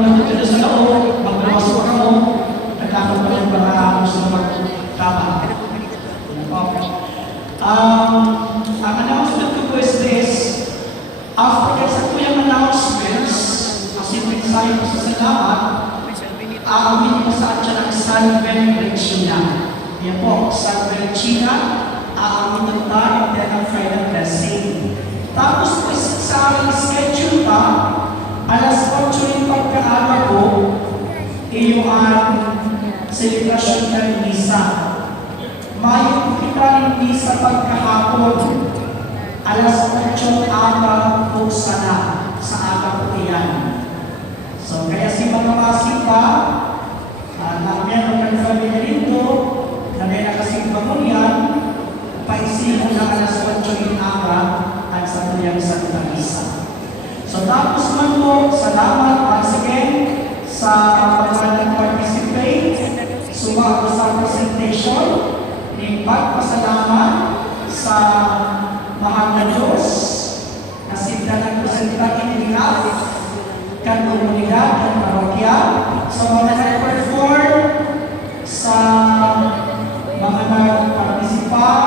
nandito ka sa loob, magpapasok ako, nagkakaroon pa yung para gusto magkaba. Ang announcement ko po is this: after sa kuyang announcements, as in mensahe ko sa salamat, aawin ko sa atya ng San Benedictina. Yan po, San Benedictina, aawin ng tayo ng final blessing. Tapos po sa aming schedule pa, alas 8 yung pagkaaga po, yung celebration ng misa. Mayo kita ng misa pagkahapon, alas 8 aga po sana, sa aga po iyan. So, kaya si mga masita, na meron ng family rito, na may nakasimba mo yan, paisipon na alas 8 yung aga, at sa tuyang Santa Misa. So, tapos man po, salamat once again sa mga nag-participate, sumako sa presentation, ng pagpasalamat sa mahal na Diyos, na sila nag-presenta iniligaf, kan komunidad, kan parokya, sa mga nag-perform, sa mga nag-participar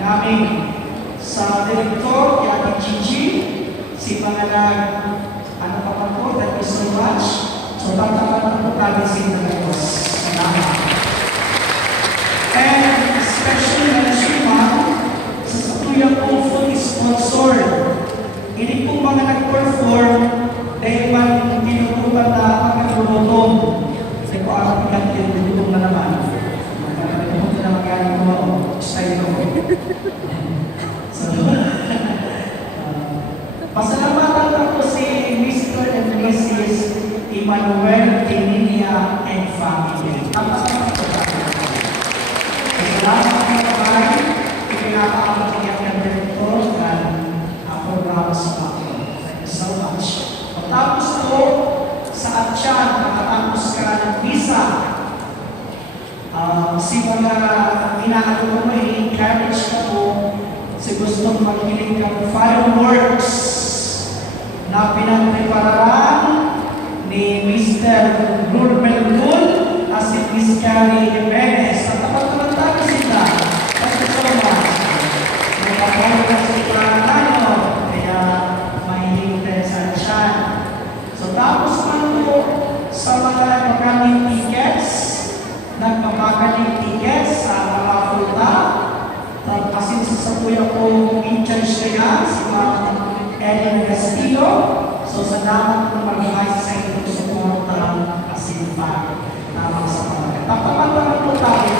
namin, sa direktor, Yati Gigi, si mga ano pa po, thank you so much. So, pagkakas po kami sa Diyos. Salamat. And especially management, sa tuyang po fully sponsored. Hindi po mga nag-perform, dahil man tinutupan na pagkatulotong. Kasi po ang pagkatulotong na naman. Pagkatulotong na magaling ko, style ko. Pasalamatan lang po si Mr. and Mrs. Emmanuel Teninia and family. Salamat po kayo. Ipinapakamakiyak ng direktor ng programa sa mga. Thank you so much. Tapos po, sa Atyan, makatapos ka ng visa. Si mga inaano ko mo, i-encourage ka po si gustong maghiling ng fireworks na pinagprepararan ni Mr. Rulmel Bull as si Miss Carrie Jimenez. At dapat naman tayo sila. Thank you so much. Magpapalo na sila tayo. Kaya mahiling tayo sa Atyan. So tapos man po sa mga nagpapagaling tickets, nagpapagaling tickets sa mga fulta, kasi sa kuya ko in-charge kaya si Ellen Castillo. So, salamat po mag-advise sa inyo sa pumunta kasi pa tama sa pamagat. Tapaman po tayo.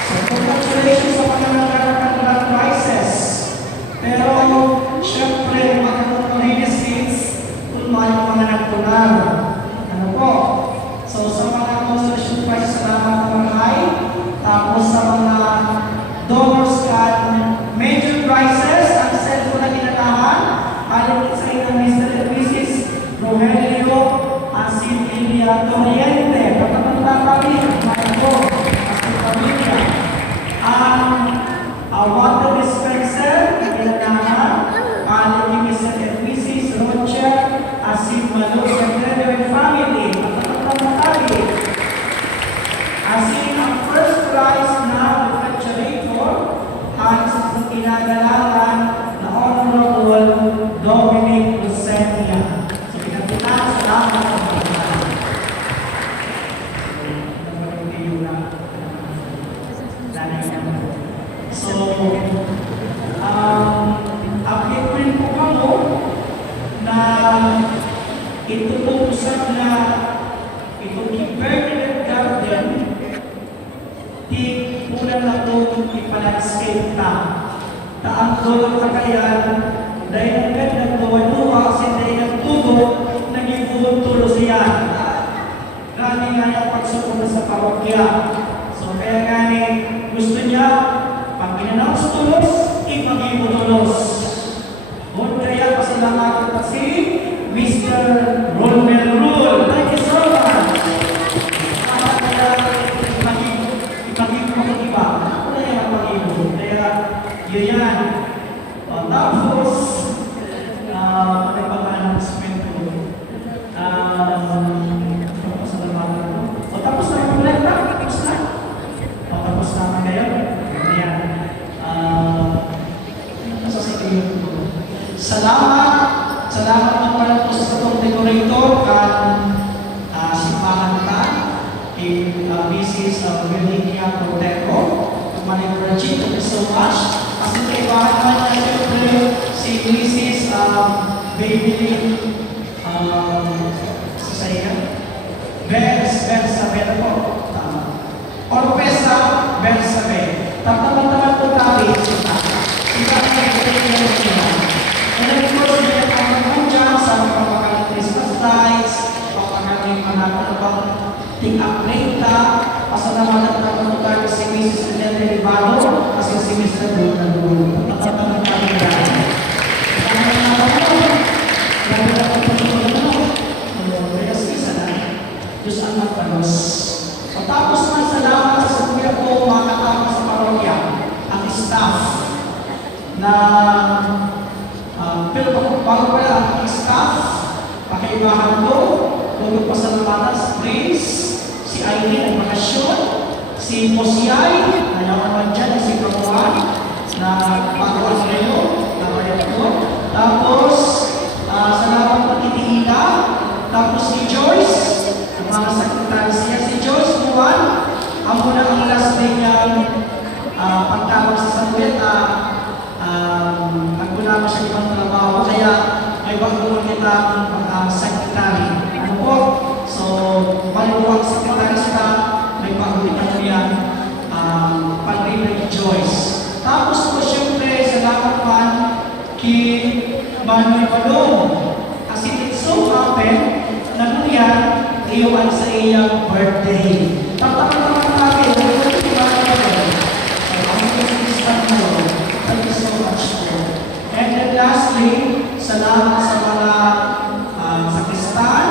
So, congratulations sa mga nagkakaroon prizes. Pero, syempre, mga seats, kung mga nagtunar. Ano po? So, sa mga consolation prizes, salamat po mga. Tapos sa mga donors at major prizes, ang cellphone na ginagahan, aling sa inyo Mr. and Mrs. Rogelio Asin-Ilia Toriente. Pagkapunta kami, mga po, ang pamilya. Ang water dispenser na ginagahan, aling Mr. and Mrs. Roger Asin-Malo and family. Pagkapunta kami. Asin ang first prize na refrigerator ay sa kinagalaran na Honorable Dominic Lucenia. So, pinagpunta, salamat sa mga. So, update ko rin po kamo na ito po usap na itong Bernadette Garden di unang na itong ipalandscape na. Taang doon kakayan dahil ang gandang gawa-luwa kasi dahil ang tubo naging tulo siya. Gani nga yung pagsupunta sa parokya. So kaya gani gusto niya pag ginanong tulos, ipag-ibo tulos. Doon kaya pasalamat pa si Mr. Rolmel Rule. Thank you so much. Ipag-ibo ko iba. Ako na yung pag-ibo. Kaya yun yan. Tapos, announcement ko. salamat para po sa itong decorator kan simbahan ka, kay Mrs. Virginia Corteco, Manny Virgin, thank you so much. Kasi kaibahan naman na siyempre si Mrs. Baby Bersabe na po. Orpesa Bersabe. Tataman-taman po tayo. Iba ang nag-take nila. And then of course, may ang mga dyan sa mga Christmas lights, pagkakaling manatapang ting-upgrade ka, pasalamatan na po tayo si Mrs. Nete Rivado, kasi si Mr. Doon na doon. Tataman tayo dyan. Diyos ang magpanos. Tapos man salamat sa kuya ko, mga katama sa parokya, ang staff na pero bago pala ang staff, pakaibahan ko, kung pasalamatan sa Prince, si Aileen ang bakasyon, si Mosiay, ayaw naman dyan, si Kamuan, na pagawa ngayon, na bayan ko. Tapos, salamat pagtitiina, tapos si Joyce, mga sekretary siya. Si Joyce Juan, ang muna ang last day niyang pagtawag sa Samuel na nagmula siya ibang trabaho, kaya may bago kita secretary. Ano po? So, maluwag secretary siya, may bago kita niya pag-rin ni Joyce. Tapos po siyempre, salamat man kay Manuel Balong. Kasi it so happened na niya iyon sa iyang birthday. Pagtapos natin, thank you so much po. And then lastly, salamat sa mga sakristan,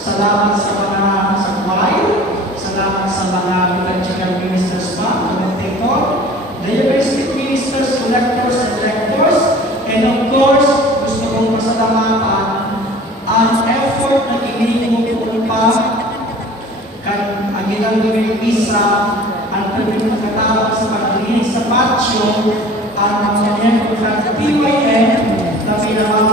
salamat sa mga sa choir, salamat sa mga liturgical ministers pa, commentator, the university ministers, collectors, and lectors, and of course, gusto kong pasalamatan ang effort na ginigong pa kan ang ginagawin isa ang pwedeng nakatawag sa paglinis sa patio ang mga miyembro ng PYN na pinawag